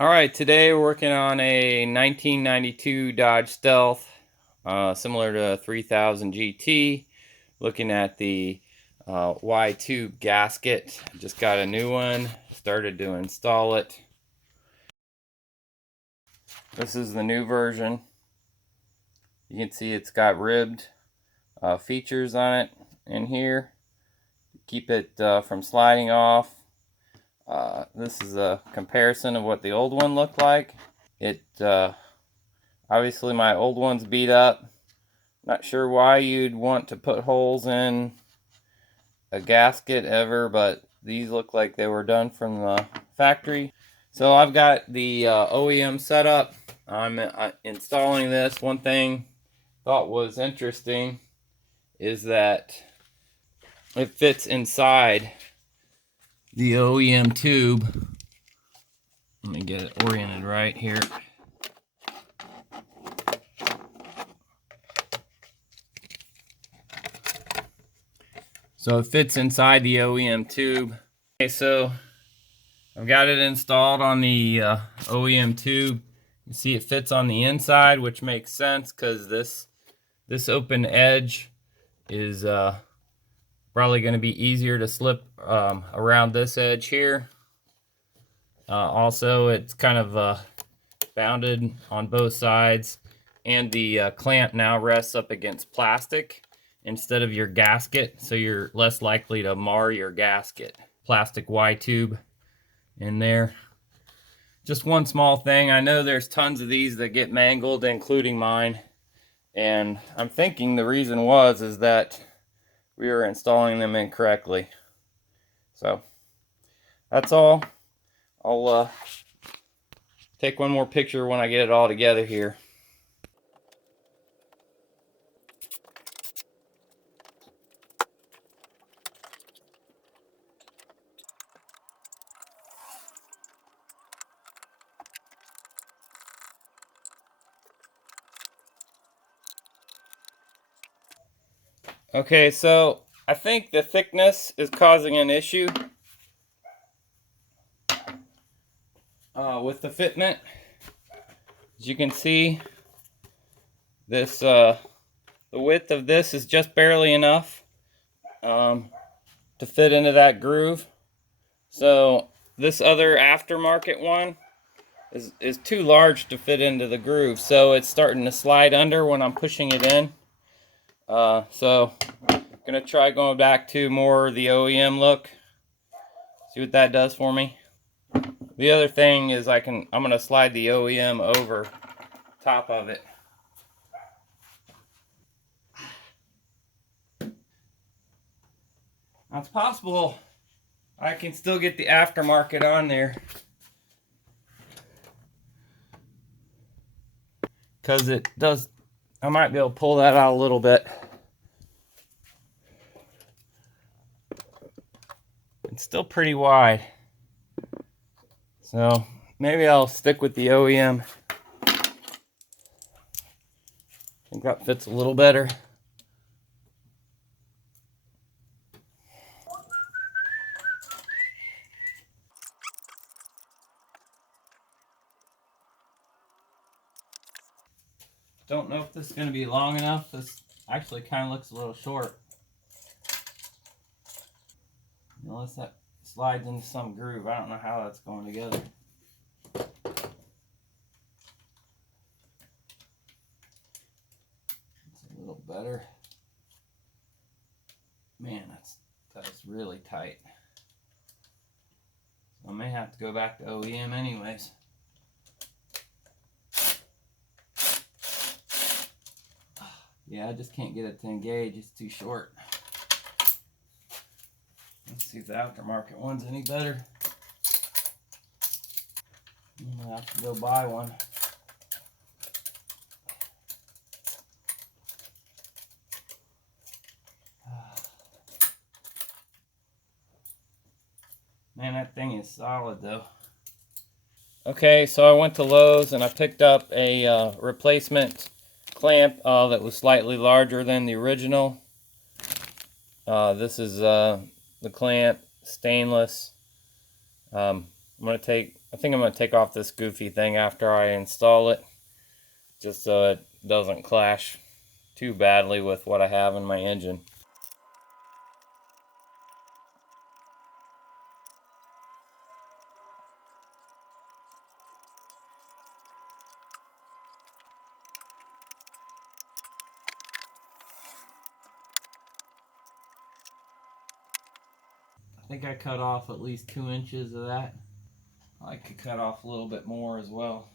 Alright, today we're working on a 1992 Dodge Stealth, similar to a 3000 GT. Looking at the Y-tube gasket. Just got a new one, started to install it. This is the new version. You can see it's got ribbed features on it in here. Keep it from sliding off. This is a comparison of what the old one looked like. It obviously my old one's beat up. Not sure why you'd want to put holes in a gasket ever, but these look like they were done from the factory. So I've got the OEM set up. I'm installing this. One thing I thought was interesting is that it fits inside the OEM tube. Let me get it oriented right here. So it fits inside the OEM tube. Okay, so I've got it installed on the OEM tube. You see it fits on the inside, which makes sense because this open edge is probably going to be easier to slip around this edge here. Also, it's kind of bounded on both sides, and the clamp now rests up against plastic instead of your gasket, so you're less likely to mar your gasket. Plastic Y-tube in there. Just one small thing, I know there's tons of these that get mangled, including mine, and I'm thinking the reason is that we were installing them incorrectly. So that's all. I'll take one more picture when I get it all together here. Okay, so I think the thickness is causing an issue with the fitment. As you can see, this the width of this is just barely enough to fit into that groove. So this other aftermarket one is too large to fit into the groove, so it's starting to slide under when I'm pushing it in. So I'm gonna try going back to more the OEM look. See what that does for me. The other thing is I'm gonna slide the OEM over top of it. Now it's possible I can still get the aftermarket on there, because it does. I might be able to pull that out a little bit. It's still pretty wide, so maybe I'll stick with the OEM. I think that fits a little better. Don't know if this is going to be long enough. This actually kind of looks a little short. Unless that slides into some groove. I don't know how that's going together. It's a little better. Man, that's really tight. I may have to go back to OEM anyways. Yeah, I just can't get it to engage. It's too short. Let's see if the aftermarket one's any better. I'm gonna have to go buy one. Man, that thing is solid though. Okay, so I went to Lowe's and I picked up a replacement clamp that was slightly larger than the original. This is the clamp, stainless. I'm going to take I think I'm going to take off this goofy thing after I install it, just so it doesn't clash too badly with what I have in my engine. I think I cut off at least 2 inches of that. I could cut off a little bit more as well.